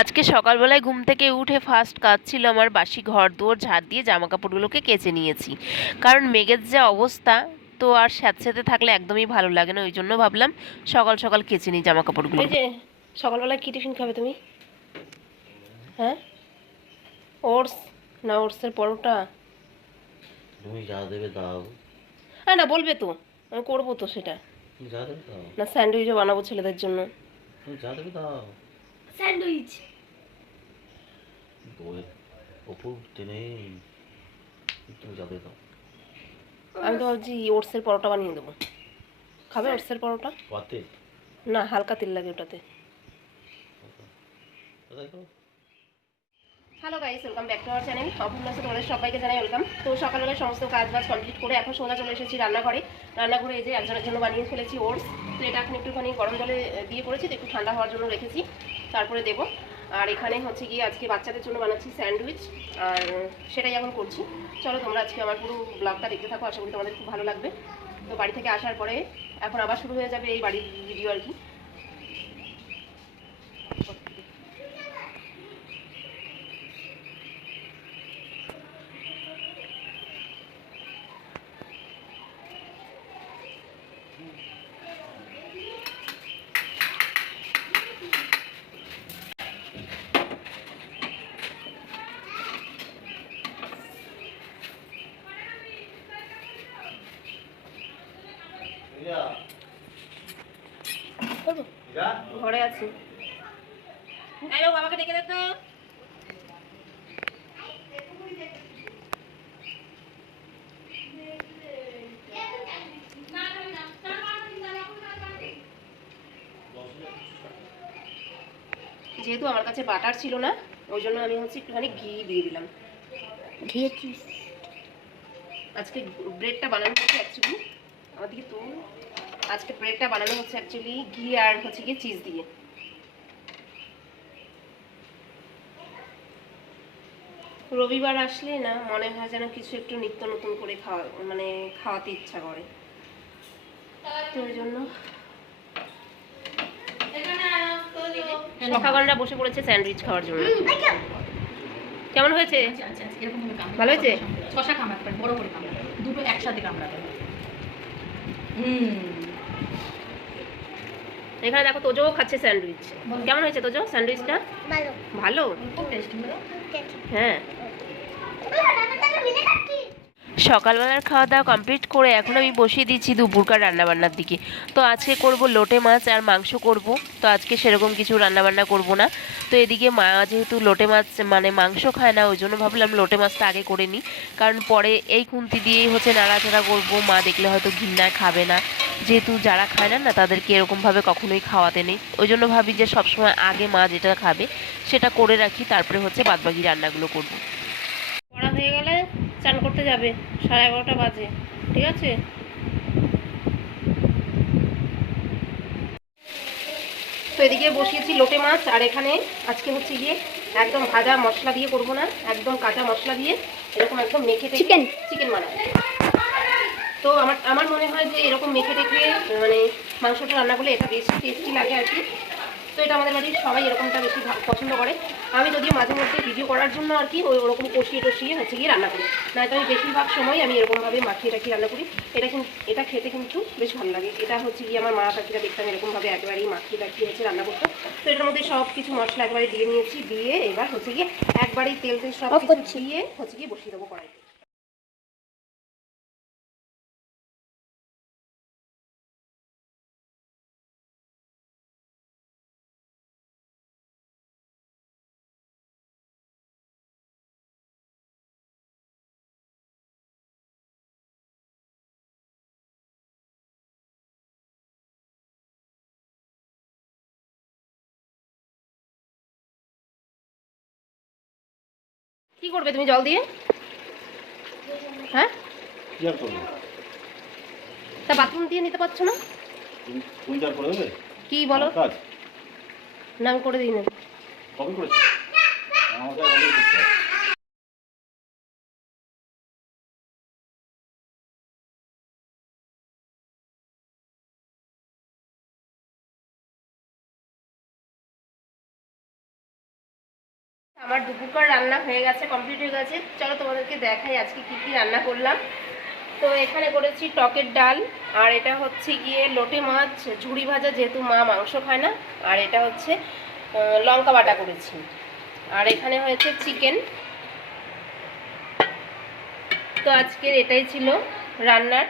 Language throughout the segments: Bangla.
আজকে সকালবেলায় ঘুম থেকে উঠে ফার্স্ট কাজ ছিল আমার বাসি ঘর দুয়ার ঝাড় দিয়ে জামা কাপড়গুলোকে কেচে নিয়েছি। কারণ মেঘের যা অবস্থা, তো আর স্যাঁতসেঁতে থাকলে একদমই ভালো লাগে না, ওই জন্য ভাবলাম সকাল সকাল কেচে নিই জামা কাপড়গুলো। এই যে সকালবেলায় কি টিফিন খাবে তুমি? হ্যাঁ, ওটস না ওটসের পরোটা? তুমি যা দেবে দাও। হ্যাঁ না, বলবে তো, আমি করবো তো সেটা। তুমি যা দেবে দাও। না স্যান্ডউইচও বানাবো ছেলেদের জন্য। তুমি যা দেবে দাও। স্যান্ডউইচ বইয়ের ওপর উঠতে নেই, তুমি যা দেবে দাও। আমি তো ভাবছি ওটসের পরোটা বানিয়ে দেবো। খাবে ওটসের পরোটা? পাতে না, হালকা তেল লাগে ওটাতে। Hello guys, welcome back to our channel অপূর্ণাসে তোমাদের সবাইকে জানাই ওয়েলকাম। তো সকালবেলায় সমস্ত কাজ বাজ কমপ্লিট করে এখন সোজা চলে এসেছি রান্নাঘরে। রান্নাঘরে এই যে একজনের জন্য বানিয়ে ফেলেছি ওটস। তো এটা এখন একটুখানি গরম জলে দিয়ে করেছি, তো একটু ঠান্ডা হওয়ার জন্য রেখেছি, তারপরে দেবো। আর এখানে হচ্ছে গিয়ে আজকে বাচ্চাদের জন্য বানাচ্ছি স্যান্ডউইচ, আর সেটাই এখন করছি। চলো তোমরা আজকে আমার পুরো ব্লগটা দেখতে থাকো, আশা করি তোমাদের খুব ভালো লাগবে। তো বাড়ি থেকে আসার পরে এখন আবার শুরু হয়ে যাবে এই বাড়ির ভিডিও আর কি। ঘরে আছি। হ্যালো, বাবাকে ডেকে দে তো। যেহেতু আমার কাছে বাটার ছিল না, ওই জন্য আমি হচ্ছে একটুখানি ঘি দিয়ে দিলাম। ঘি আজকে ব্রেডটা বানানো হচ্ছে অ্যাকচুয়ালি, আমার দিকে তো আজকে ব্রেডটা বানানো হচ্ছে অ্যাকচুয়ালি ঘি আর হচ্ছে গিয়ে চিজ দিয়ে। রবিবার আসলে না মনে হয় যেন কিছু একটু নিত্য নতুন করে খাওয়াতে ইচ্ছা করে, তো ওই জন্য সকালবেলা বসে পড়েছে স্যান্ডউইচ খাওয়ার জন্য। কেমন হয়েছে? ভালো হয়েছে? শশা কামড়াতে বড় করে কামড়াতে দুটো একসাথে কামড়াতে। এখানে দেখো তোজো খাচ্ছে স্যান্ডউইচ। কেমন হয়েছে তোজো স্যান্ডউইচটা? ভালো। ভালো? হ্যাঁ। সকালবেলার খাওয়া দাওয়া কমপ্লিট করে এখন আমি বসিয়ে দিচ্ছি দুপুরকার রান্নাবান্নার দিকে। তো আজকে করব লোটে মাছ আর মাংস করব। তো আজকে সেরকম কিছু রান্নাবান্না করব না। তো এদিকে মা যেহেতু লোটে মাছ মাংস খায় না, ওই জন্য ভাবলাম লোটে মাছটা আগে করে নিই, কারণ পরে এই খুন্তি দিয়েই হচ্ছে নাড়াচাড়া করব, মা দেখলে হয়তো ঘৃণায় খাবে না। যেহেতু যারা খায় না তাদেরকে এরকমভাবে কখনোই খাওয়াতে নেই, ওই জন্য ভাবি যে সবসময় আগে মা যেটা খাবে সেটা করে রাখি, তারপরে হচ্ছে বাদবাকি রান্নাগুলো করব। পড়া হয়ে গেলে চান করতে যাবে, 11:30 বাজে, ঠিক আছে? তো এদিকে বসিয়েছি লোটে মাছ, আর এখানে আজকে হচ্ছে গিয়ে একদম ভাজা মশলা দিয়ে করবো না, একদম কাঁচা মশলা দিয়ে এরকম একদম মেখে চিকেন বানাবো। তো আমার মনে হয় যে এরকম মেখে টেখে মাংসটা রান্না করলে এটা বেশি টেস্টি লাগে আর কি। তো এটা আমাদের বাড়ির সবাই এরকমটা বেশি পছন্দ করে। আমি যদিও মাঝে মধ্যে ভিডিও করার জন্য আর কি ওরকম কষিয়ে টষিয়ে হচ্ছে গিয়ে রান্না করি, নয়তো আমি বেশিরভাগ সময় আমি এরকমভাবে মাখিয়ে টাখিয়ে রান্না করি। এটা খেতে কিন্তু বেশ ভালো লাগে। এটা হচ্ছে গিয়ে আমার মা কাকিরা দেখতাম এরকমভাবে একেবারেই মাখিয়ে টাখিয়ে হচ্ছে রান্না করতো। তো এটার মধ্যে সব কিছু মশলা একবারে দিয়ে নিয়েছি, দিয়ে এবার হচ্ছে গিয়ে একবারেই তেল সব কিছু দিয়ে হচ্ছে গিয়ে বসিয়ে দেবো কড়াইতে। কি করবে তুমি জল দিয়ে? হ্যাঁ, তা বাথরুম দিয়ে নিতে পারছো না? কি বলো? না আমি করে দিই না। কবে করেছি? আমার দুপুরকার রান্না হয়ে গেছে, কমপ্লিট হয়ে গেছে। চলো তোমাদেরকে দেখাই আজকে কি কি রান্না করলাম। তো এখানে করেছি টকের ডাল, আর এটা হচ্ছে গিয়ে লোটে মাছ ঝুড়ি ভাজা, যেহেতু মা মাংস খায় না। আর এটা হচ্ছে লঙ্কা বাটা করেছি। আর এখানে হয়েছে চিকেন। তো আজকের এটাই ছিল রান্নার।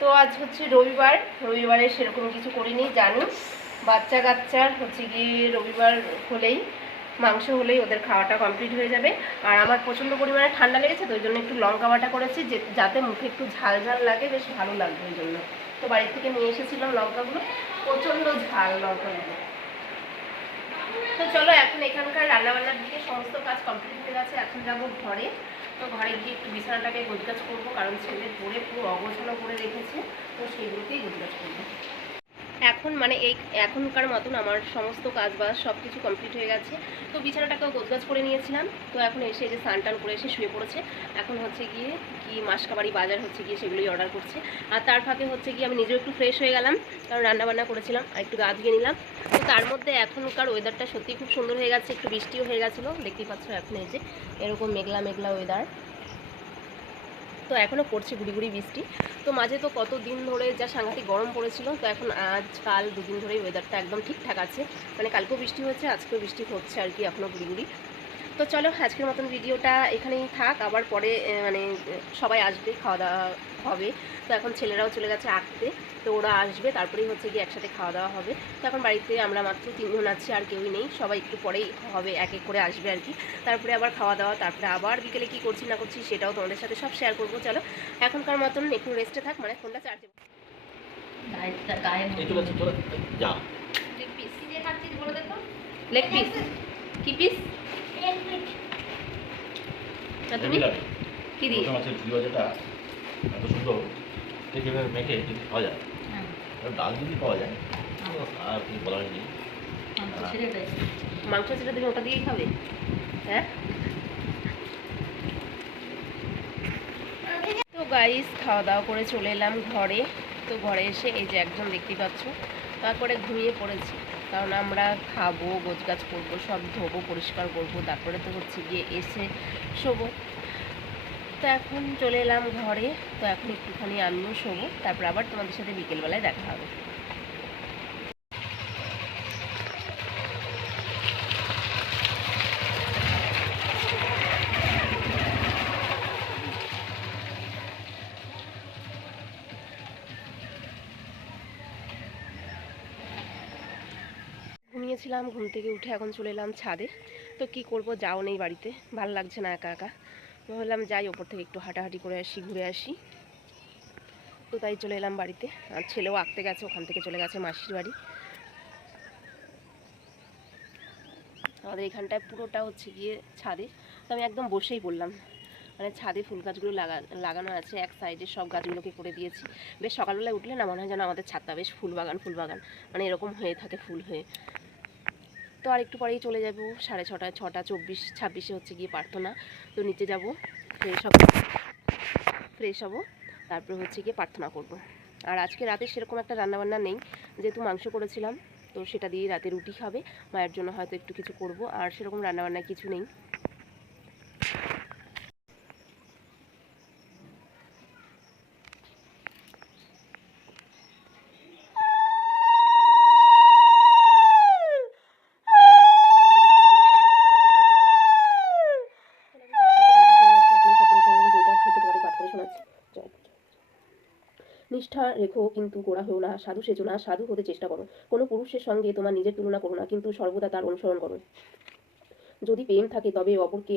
তো আজ হচ্ছে রবিবার, রবিবারে সেরকম কিছু করিনি, জানি বাচ্চা কাচ্চার হচ্ছে গিয়ে রবিবার হলেই মাংস হলেই ওদের খাওয়াটা কমপ্লিট হয়ে যাবে। আর আমার প্রচণ্ড পরিমাণে ঠান্ডা লেগেছে, তো ওই জন্য একটু লঙ্কা বাটা করেছি, যাতে মুখে একটু ঝাল ঝাল লাগে, বেশ ভালো লাগবে ওই জন্য। তো বাড়ি থেকে নিয়ে এসেছিলাম লঙ্কাগুলো, প্রচণ্ড ঝাল লঙ্কাগুলো। তো চলো এখন এখানকার রান্নাবান্নার দিকে সমস্ত কাজ কমপ্লিট হয়ে গেছে। এখন যাবো ঘরে। তো ঘরে গিয়ে একটু বিছানাটাকে গোছগাছ করবো, কারণ ছেলে পরে পুরো অগোছালো করে রেখেছে, তো সেইগুলোকেই গোছগাছ করবো। এখন মানে এই এখনকার মতন আমার সমস্ত কাজ বাজ সব কিছু কমপ্লিট হয়ে গেছে। তো বিছানাটাকেও গোছগাছ করে নিয়েছিলাম। তো এখন এসে যে স্নান টান করে এসে শুয়ে পড়েছে। এখন হচ্ছে গিয়ে কি মাসকাবাড়ি বাজার হচ্ছে গিয়ে সেগুলোই অর্ডার করছে। আর তার ফাঁকে হচ্ছে গিয়ে আমি নিজেও একটু ফ্রেশ হয়ে গেলাম, কারণ রান্নাবান্না করেছিলাম, আর একটু গা ধুয়ে নিলাম। তো তার মধ্যে এখনকার ওয়েদারটা সত্যিই খুব সুন্দর হয়ে গেছে, একটু বৃষ্টিও হয়ে গেছিলো, দেখতেই পাচ্ছ এখন এই যে এরকম মেঘলা মেঘলা ওয়েদার। তো এখনও পড়ছে গুড়ি গুড়ি বৃষ্টি। তো মাঝে তো কত দিন ধরে যা সাংঘাতিক গরম পড়েছিল, তো এখন আজকাল দুদিন ধরেই ওয়েদারটা একদম ঠিকঠাক আছে, মানে কালকেও বৃষ্টি হচ্ছে, আজকেও বৃষ্টি হচ্ছে আর কি, এখনও গুড়ি গুড়ি। তো চলো আজকের মতন ভিডিওটা এখানেই থাক, আবার পরে মানে সবাই আসবে, খাওয়া দাওয়া হবে। তো এখন ছেলেরাও চলে গেছে আঁকতে, তো ওরা আসবে, তারপরেই হচ্ছে গিয়ে একসাথে খাওয়া দাওয়া হবে। তো এখন বাড়িতে আমরা মাত্র 3 জন আছি, আর কেউই নেই, সবাই একটু পরেই হবে, এক এক করে আসবে আর কি। তারপরে আবার খাওয়া দাওয়া, তারপরে আবার বিকেলে কী করছি না করছি সেটাও তোমাদের সাথে সব শেয়ার করবো। চলো এখনকার মতন একটু রেস্টে থাক, মানে ফোনটা চার্জে। যা লেগ পিস দিয়ে খাচ্ছিস বলে দেখো, লেগ পিস কি পিস? তুমি কি দিয়ে মাছের ঝুড়ি ভাজাটা এত সুন্দর, ঠিক এভাবে মেখে যদি খাওয়া যায়, ডাল যদি পাওয়া যায় আর কিছু বলার নেই। মাংস যেটা তুমি ওটা দিয়েই খাবে? হ্যাঁ। তো গাইস খাওয়া দাওয়া করে চলে এলাম ঘরে। তো ঘরে এসে এই যে একজন দেখতে পাচ্ছ, তারপরে ঘুমিয়ে পড়েছি, কারণ আমরা খাবো, গোছগাছ করবো, সব ধোবো, পরিষ্কার করবো, তারপরে তো হচ্ছে গিয়ে এসে শোবো। তো এখন চলে এলাম ঘরে। তো এখন একটুখানি আমিও শোবো, তারপর আবার তোমাদের সাথে বিকেলবেলায় দেখা হবে। ঘুমিয়েছিলাম, ঘুম থেকে উঠে এখন চলে এলাম ছাদে। তো কি করব, যাও নেই বাড়িতে, ভালো লাগছে না একা একা। ভাবলাম যাই ওপর থেকে একটু হাঁটাহাঁটি করে আসি, ঘুরে আসি। তো তাই চলে এলাম বাড়িতে। আর ছেলেও আঁকতে গেছে, ওখান থেকে চলে গেছে মাসির বাড়ি। আমাদের এখানটায় পুরোটা হচ্ছে গিয়ে ছাদে। তো আমি একদম বসেই পড়লাম, মানে ছাদে ফুল গাছগুলো লাগানো আছে, এক সাইডে সব গাছগুলোকে করে দিয়েছি। বেশ সকালবেলায় উঠলে না মনে হয় যেন আমাদের ছাদটা বেশ ফুল বাগান মানে এরকম হয়ে থাকে, ফুল হয়ে। তো আর একটু পরেই চলে যাব, 6:30, 6:24, 26 হচ্ছে গিয়ে প্রার্থনা। তো নিচে যাব, ফ্রেশ হব, তারপরে হচ্ছে গিয়ে প্রার্থনা করব। আর আজকে রাতে সেরকম একটা রান্নাবান্না নেই, যেহেতু মাংস করেছিলাম, তো সেটা দিয়ে রাতে রুটি খাবে, মায়ের জন্য হয়তো একটু কিছু করব, আর সেরকম রান্নাবান্না কিছু নেই। নিষ্ঠা রেখো, কিন্তু গোড়া হও না, সাধু সেজো না, সাধু হতে চেষ্টা করো। কোনো পুরুষের সঙ্গে তোমার নিজের তুলনা করো না, কিন্তু সর্বদা তার অনুসরণ করো। যদি প্রেম থাকে তবে অপরকে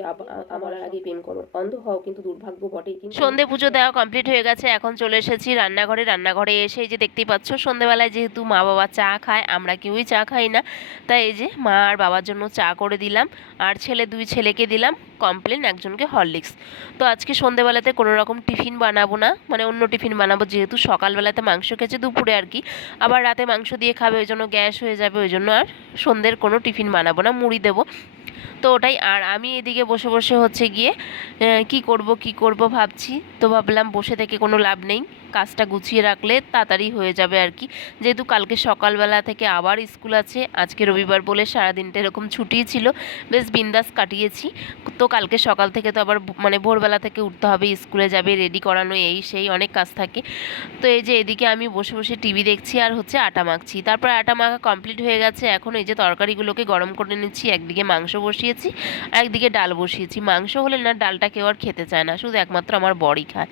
আমার আগে প্রেম করো। অন্ধ হও কিন্তু দুর্ভাগ্য বটে। সন্ধে পুজো দেওয়া কমপ্লিট হয়ে গেছে, এখন চলে এসেছি রান্নাঘরে। রান্নাঘরে এসে এই যে দেখতেই পাচ্ছ, সন্ধেবেলায় যেহেতু মা বাবা চা খায়, আমরা কেউই চা খাই না, তাই এই যে মা আর বাবার জন্য চা করে দিলাম, আর দুই ছেলেকে দিলাম কমপ্লেন, একজনকে হরলিক্স। তো আজকে সন্ধেবেলাতে কোনো রকম টিফিন বানাবো না, মানে অন্য টিফিন বানাবো, যেহেতু সকালবেলাতে মাংস খেয়েছে দুপুরে আর কি, আবার রাতে মাংস দিয়ে খাবে, ওই জন্য গ্যাস হয়ে যাবে, ওই জন্য আর সন্ধ্যের কোনো টিফিন বানাবো না, মুড়ি দেবো। তো ওটাই। আর আমি এদিকে বসে বসে হচ্ছে গিয়ে কি করব ভাবছি। তো ভাবলাম বসে থেকে কোনো লাভ নেই, কাজটা গুছিয়ে রাখলে তাড়াতাড়ি হয়ে যাবে আর কি। যেহেতু কালকে সকালবেলা থেকে আবার স্কুল আছে, আজকে রবিবার বলে সারাদিনটা এরকম ছুটিই ছিল, বেশ বিন্দাস কাটিয়েছি। তো কালকে সকাল থেকে তো আবার মানে ভোরবেলা থেকে উঠতে হবে, স্কুলে যাবে, রেডি করানো, এই সেই অনেক কাজ থাকে। তো এই যে এদিকে আমি বসে বসে টিভি দেখছি আর হচ্ছে আটা মাখছি। তারপর আটা মাখা কমপ্লিট হয়ে গেছে। এখন এই যে তরকারিগুলোকে গরম করে নিচ্ছি। একদিকে মাংস বসিয়েছি আর একদিকে ডাল বসিয়েছি। মাংস হলে না ডালটা কেউ আর খেতে চায় না, শুধু একমাত্র আমার বরই খায়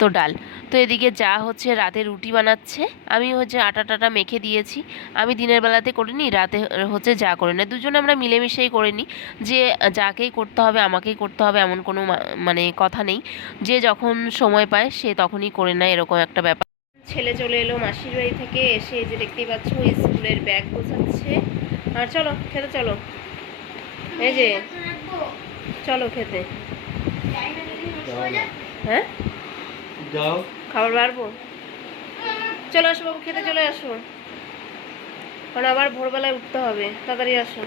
তো ডাল। তো এদিকে যা হচ্ছে রাতে রুটি বানাচ্ছে, আমি হচ্ছে আটা টাটা মেখে দিয়েছি। আমি দিনের বেলাতে করিনি, রাতে হচ্ছে যা করে না, দুজনে আমরা মিলেমিশেই করে নিই। যে যাকেই করতে হবে আমাকেই করতে হবে এমন কোনো মানে কথা নেই, যে যখন সময় পায় সে তখনই করে নেয়, এরকম একটা ব্যাপার। ছেলে চলে এলো মাসির বাড়ি থেকে, এসে এই যে দেখতেই পাচ্ছ স্কুলের ব্যাগ গোছাচ্ছে। আর চলো খেতে চলো, এই যে চলো খেতে। হ্যাঁ যাও, খাবার বাড়বো, চলে আসো বাবু, খেতে চলে আসো, কারণ আবার ভোরবেলায় উঠতে হবে, তাড়াতাড়ি আসো।